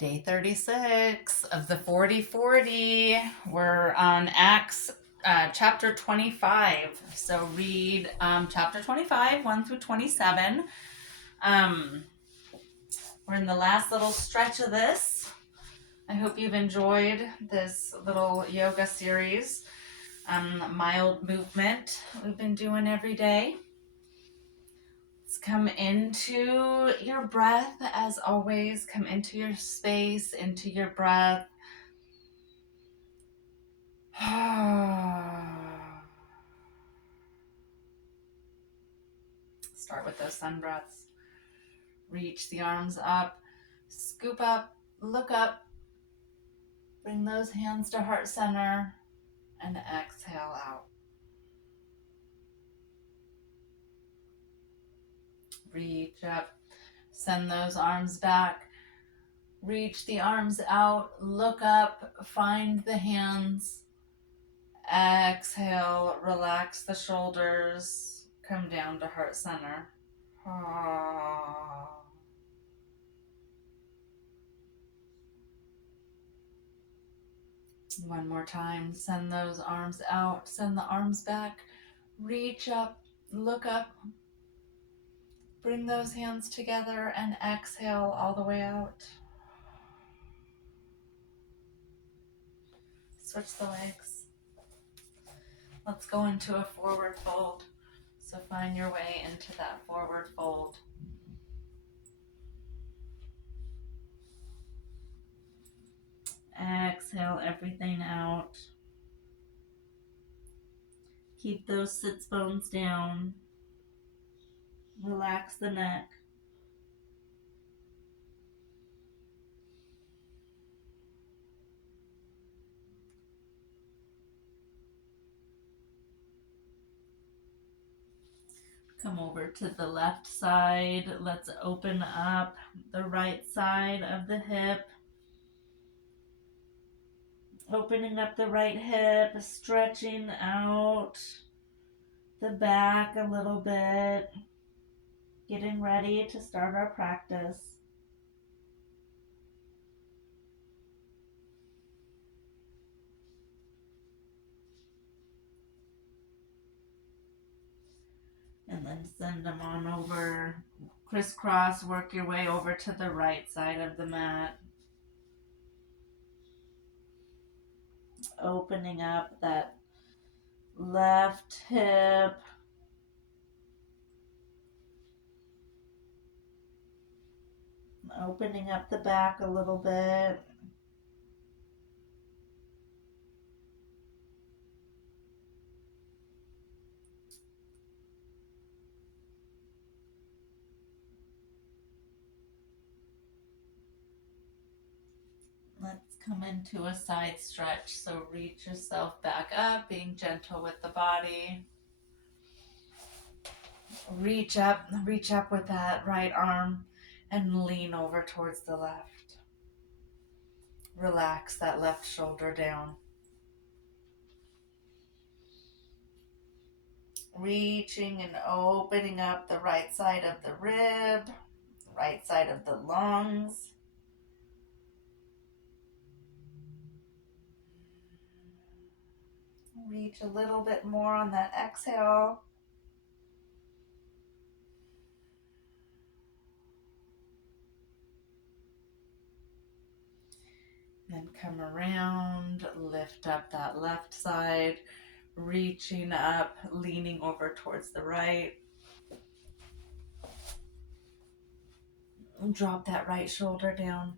Day 36 of the 40-40. We're on Acts chapter 25. So read chapter 25, 1 through 27. We're in the last little stretch of this. I hope you've enjoyed this little yoga series. Mild movement we've been doing every day. Let's come into your breath as always. Come into your space, into your breath. Start with those sun breaths. Reach the arms up, scoop up, look up. Bring those hands to heart center and exhale out. Reach up, send those arms back. Reach the arms out, look up, find the hands. Exhale, relax the shoulders, come down to heart center. One more time, send those arms out, send the arms back, reach up, look up, bring those hands together and exhale all the way out. Switch the legs. Let's go into a forward fold. So find your way into that forward fold. Exhale everything out. Keep those sits bones down. Relax the neck. Come over to the left side. Let's open up the right side of the hip. Opening up the right hip, stretching out the back a little bit. Getting ready to start our practice. And then send them on over. Crisscross, work your way over to the right side of the mat. Opening up that left hip. Opening up the back a little bit. Let's come into a side stretch. So reach yourself back up, being gentle with the body. Reach up with that right arm and lean over towards the left. Relax that left shoulder down. Reaching and opening up the right side of the rib, right side of the lungs. Reach a little bit more on that exhale. Then come around, lift up that left side, reaching up, leaning over towards the right. Drop that right shoulder down.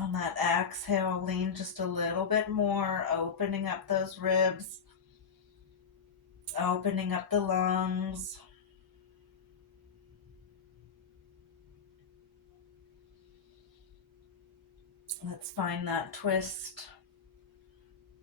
On that exhale, lean just a little bit more, opening up those ribs, opening up the lungs. Let's find that twist.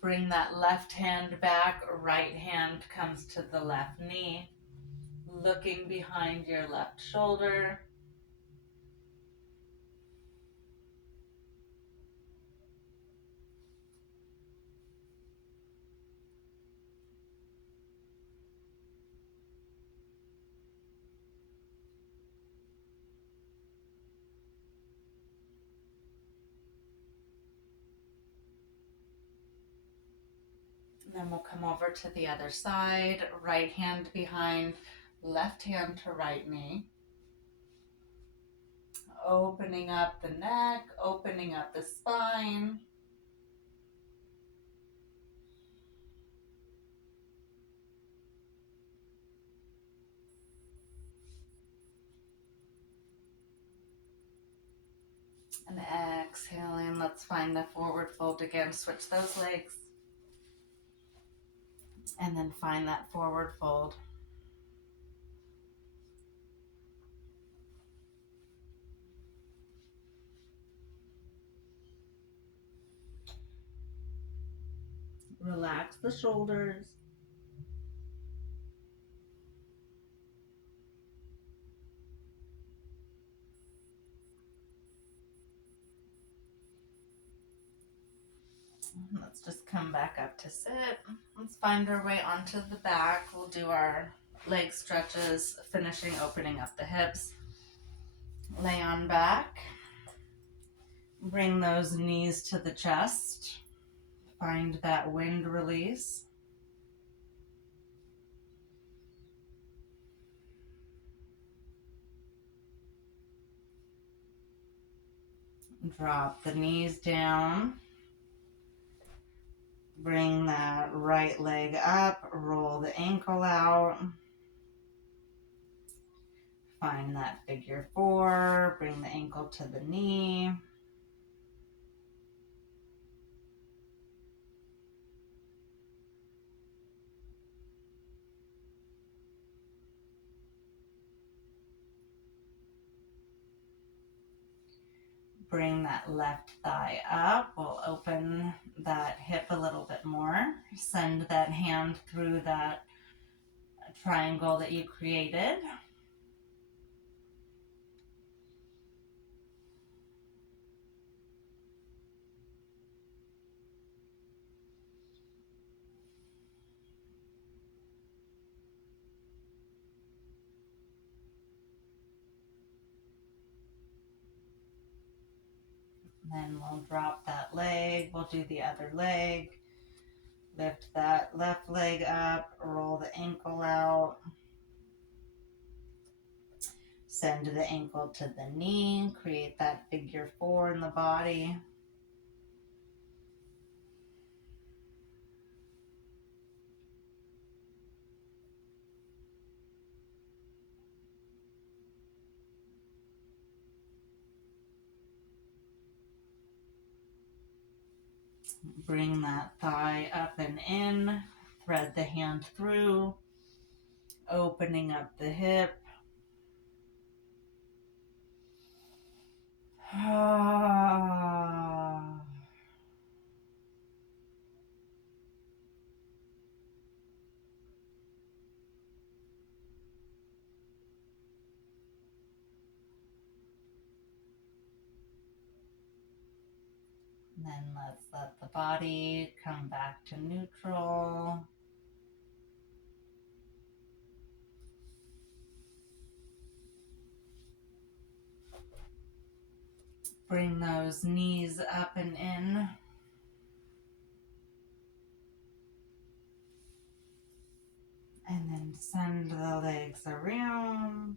Bring that left hand back, right hand comes to the left knee. Looking behind your left shoulder. Then we'll come over to the other side, right hand behind, left hand to right knee. Opening up the neck, opening up the spine. And exhaling, let's find the forward fold again. Switch those legs. And then find that forward fold. Relax the shoulders. Let's just come back up to sit. Let's find our way onto the back. We'll do our leg stretches, finishing opening up the hips. Lay on back. Bring those knees to the chest. Find that wind release. Drop the knees down. Bring that right leg up. Roll the ankle out. Find that figure four. Bring the ankle to the knee. Bring that left thigh up. We'll open that hip a little bit more. Send that hand through that triangle that you created. Then we'll drop that leg. We'll do the other leg. Lift that left leg up. Roll the ankle out. Send the ankle to the knee. Create that figure four in the body. Bring that thigh up and in. Thread the hand through. Opening up the hip. Then let's let the body come back to neutral. Bring those knees up and in. And then send the legs around.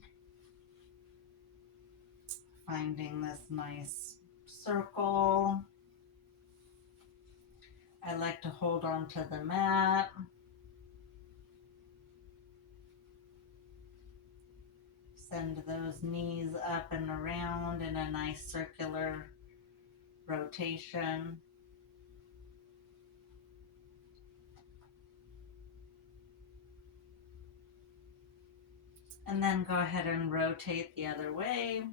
Finding this nice circle. I like to hold on to the mat. Send those knees up and around in a nice circular rotation. And then go ahead and rotate the other way.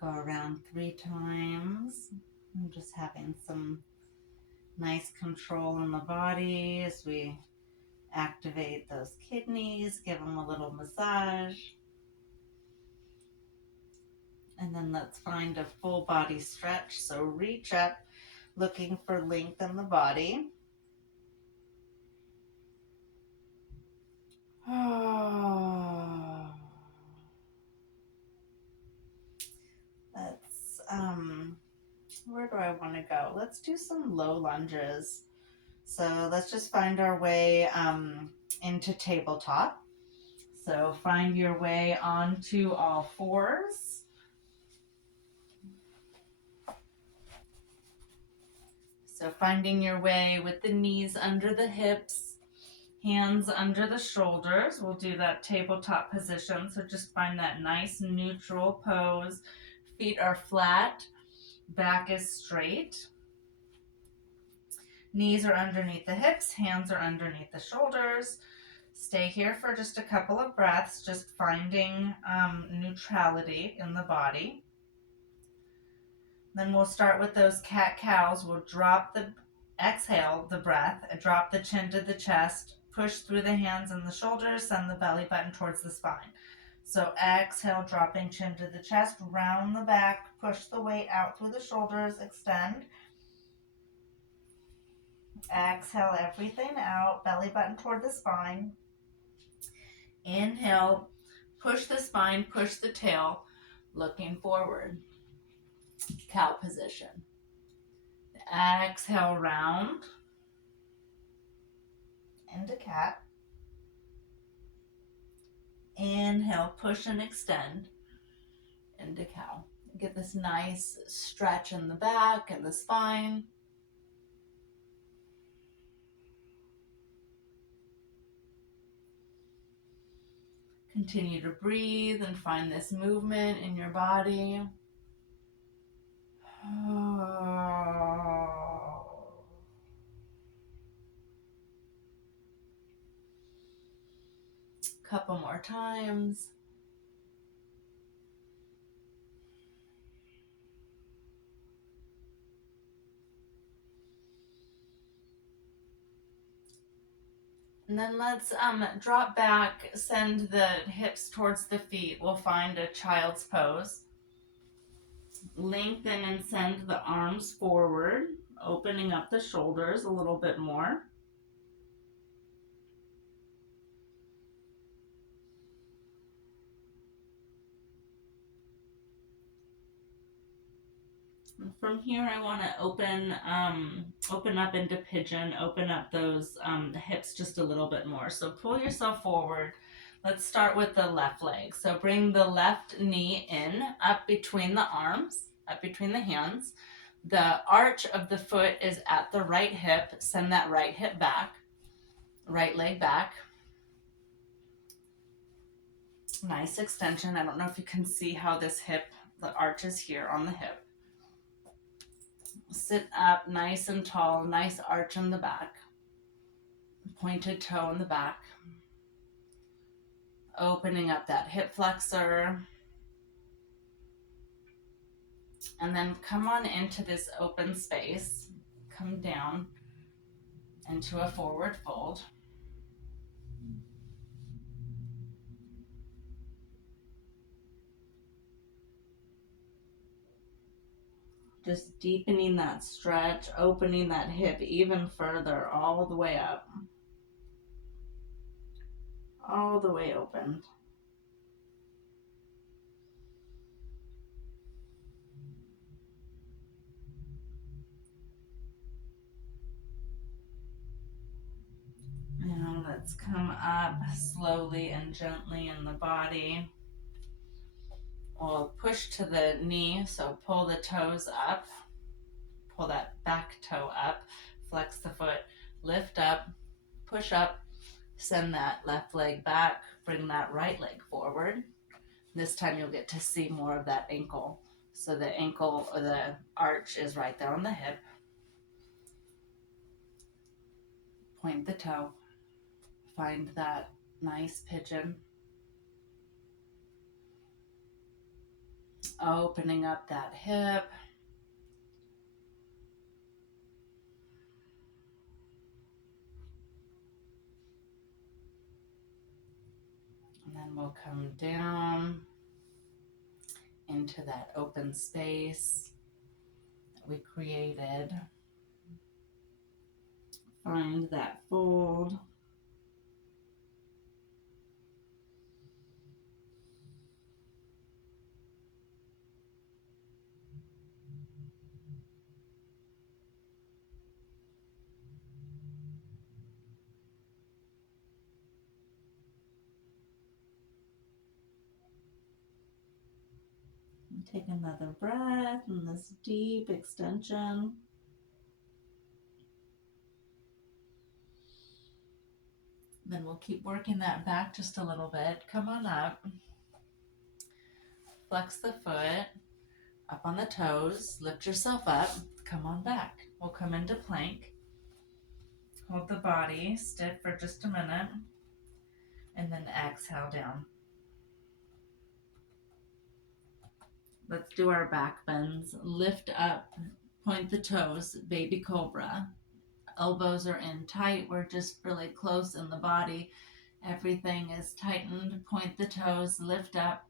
Go around 3 times. I'm just having some nice control in the body as we activate those kidneys, give them a little massage. And then let's find a full body stretch. So reach up, looking for length in the body. Let's, where do I want to go? Let's do some low lunges. So let's just find our way into tabletop. So find your way onto all fours. So finding your way with the knees under the hips, hands under the shoulders. We'll do that tabletop position. So just find that nice neutral pose. Feet are flat, back is straight. Knees are underneath the hips, hands are underneath the shoulders. Stay here for just a couple of breaths, just finding neutrality in the body. Then we'll start with those cat-cows. We'll exhale the breath, drop the chin to the chest, push through the hands and the shoulders, send the belly button towards the spine. So exhale, dropping chin to the chest, round the back, push the weight out through the shoulders, extend. Exhale everything out, belly button toward the spine. Inhale, push the spine, push the tail, looking forward. Cow position. Exhale, round into cat. Inhale, push and extend into cow. Get this nice stretch in the back and the spine. Continue to breathe and find this movement in your body. Couple more times. And then let's drop back, send the hips towards the feet. We'll find a child's pose. Lengthen and send the arms forward, opening up the shoulders a little bit more. From here, I want to open up into pigeon, open up those hips just a little bit more. So pull yourself forward. Let's start with the left leg. So bring the left knee in, up between the arms, up between the hands. The arch of the foot is at the right hip. Send that right hip back, right leg back. Nice extension. I don't know if you can see how this hip, the arch is here on the hip. Sit up nice and tall, nice arch in the back. Pointed toe in the back. Opening up that hip flexor. And then come on into this open space. Come down into a forward fold. Just deepening that stretch, opening that hip even further, all the way up. All the way open. Now let's come up slowly and gently in the body. We'll push to the knee, so pull the toes up. Pull that back toe up, flex the foot, lift up, push up, send that left leg back, bring that right leg forward. This time you'll get to see more of that ankle. So the ankle or the arch is right there on the hip. Point the toe, find that nice pigeon. Opening up that hip. And then we'll come down into that open space that we created. Find that fold. And take another breath in this deep extension. Then we'll keep working that back just a little bit. Come on up. Flex the foot. Up on the toes. Lift yourself up. Come on back. We'll come into plank. Hold the body stiff for just a minute. And then exhale down. Let's do our back bends. Lift up. Point the toes. Baby cobra. Elbows are in tight. We're just really close in the body. Everything is tightened. Point the toes. Lift up.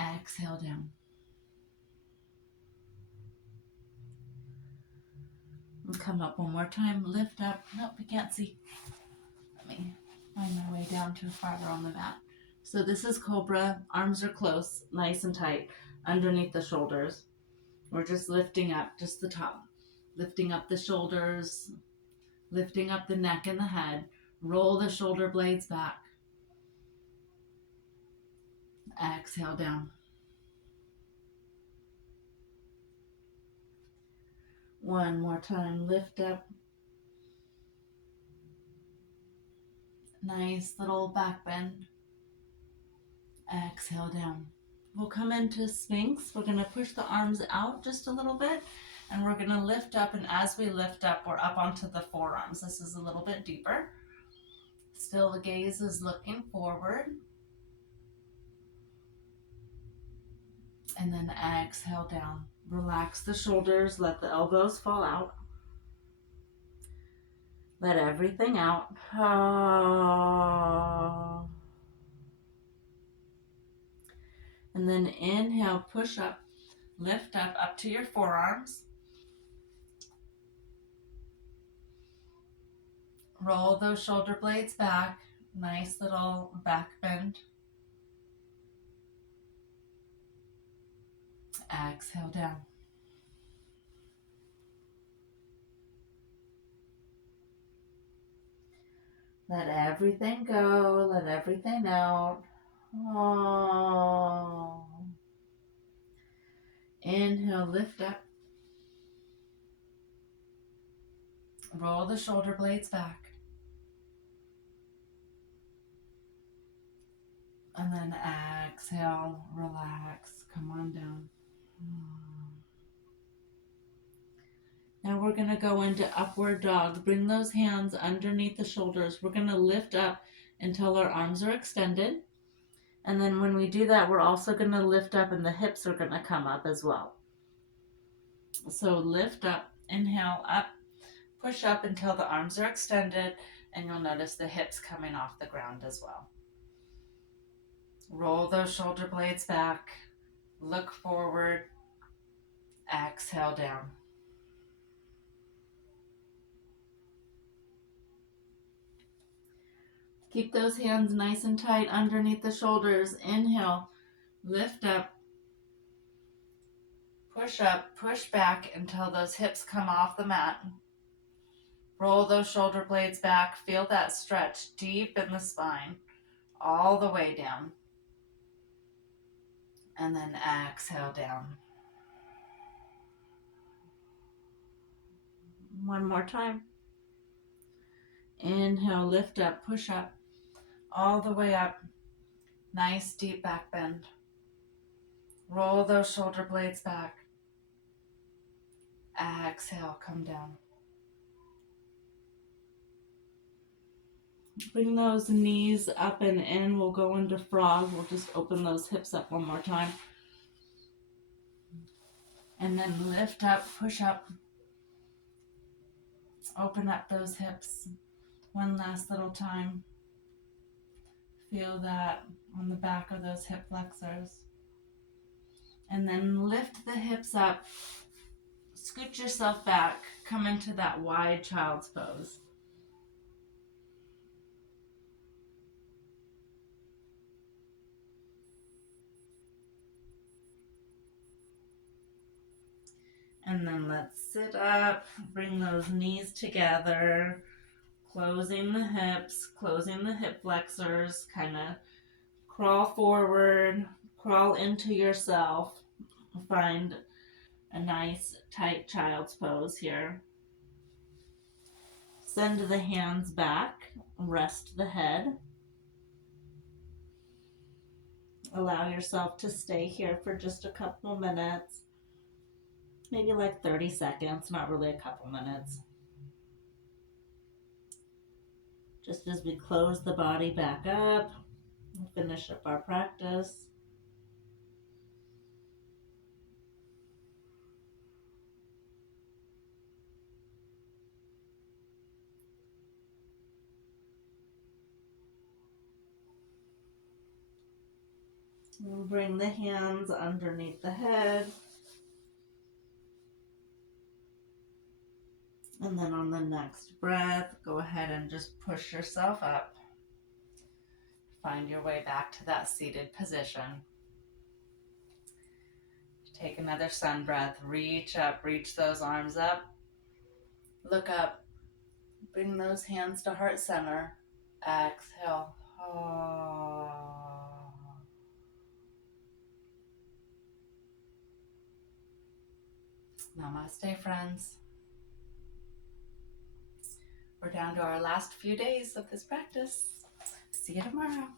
Exhale down. And come up one more time. Lift up. Nope, you can't see. Let me find my way down to farther on the mat. So this is cobra. Arms are close, nice and tight, underneath the shoulders. We're just lifting up, just the top. Lifting up the shoulders, lifting up the neck and the head. Roll the shoulder blades back. Exhale down. One more time. Lift up. Nice little back bend. Exhale down. We'll come into Sphinx. We're going to push the arms out just a little bit, and we're going to lift up, and as we lift up, we're up onto the forearms. This is a little bit deeper. Still, the gaze is looking forward. And then exhale down. Relax the shoulders. Let the elbows fall out. Let everything out. And then inhale, push up, lift up to your forearms. Roll those shoulder blades back. Nice little back bend. Exhale down. Let everything go. Let everything out. Oh. Inhale, lift up. Roll the shoulder blades back. And then exhale, relax, come on down. Now we're going to go into upward dog. Bring those hands underneath the shoulders. We're going to lift up until our arms are extended. And then when we do that, we're also going to lift up and the hips are going to come up as well. So lift up, inhale, up, push up until the arms are extended, and you'll notice the hips coming off the ground as well. Roll those shoulder blades back, look forward, exhale down. Keep those hands nice and tight underneath the shoulders. Inhale, lift up, push back until those hips come off the mat. Roll those shoulder blades back. Feel that stretch deep in the spine, all the way down. And then exhale down. One more time. Inhale, lift up, push up, all the way up. Nice deep back bend. Roll those shoulder blades back. Exhale, come down. Bring those knees up and in. We'll go into frog. We'll just open those hips up one more time. And then lift up, push up. Open up those hips. One last little time. Feel that on the back of those hip flexors. And then lift the hips up. Scoot yourself back. Come into that wide child's pose. And then let's sit up, bring those knees together, closing the hips, closing the hip flexors, kind of crawl forward, crawl into yourself. Find a nice tight child's pose here. Send the hands back, rest the head. Allow yourself to stay here for just a couple minutes. Maybe like 30 seconds, not really a couple minutes. Just as we close the body back up, finish up our practice. And bring the hands underneath the head. And then on the next breath, go ahead and just push yourself up. Find your way back to that seated position. Take another sun breath. Reach up, reach those arms up. Look up. Bring those hands to heart center. Exhale. Namaste, friends. We're down to our last few days of this practice. See you tomorrow.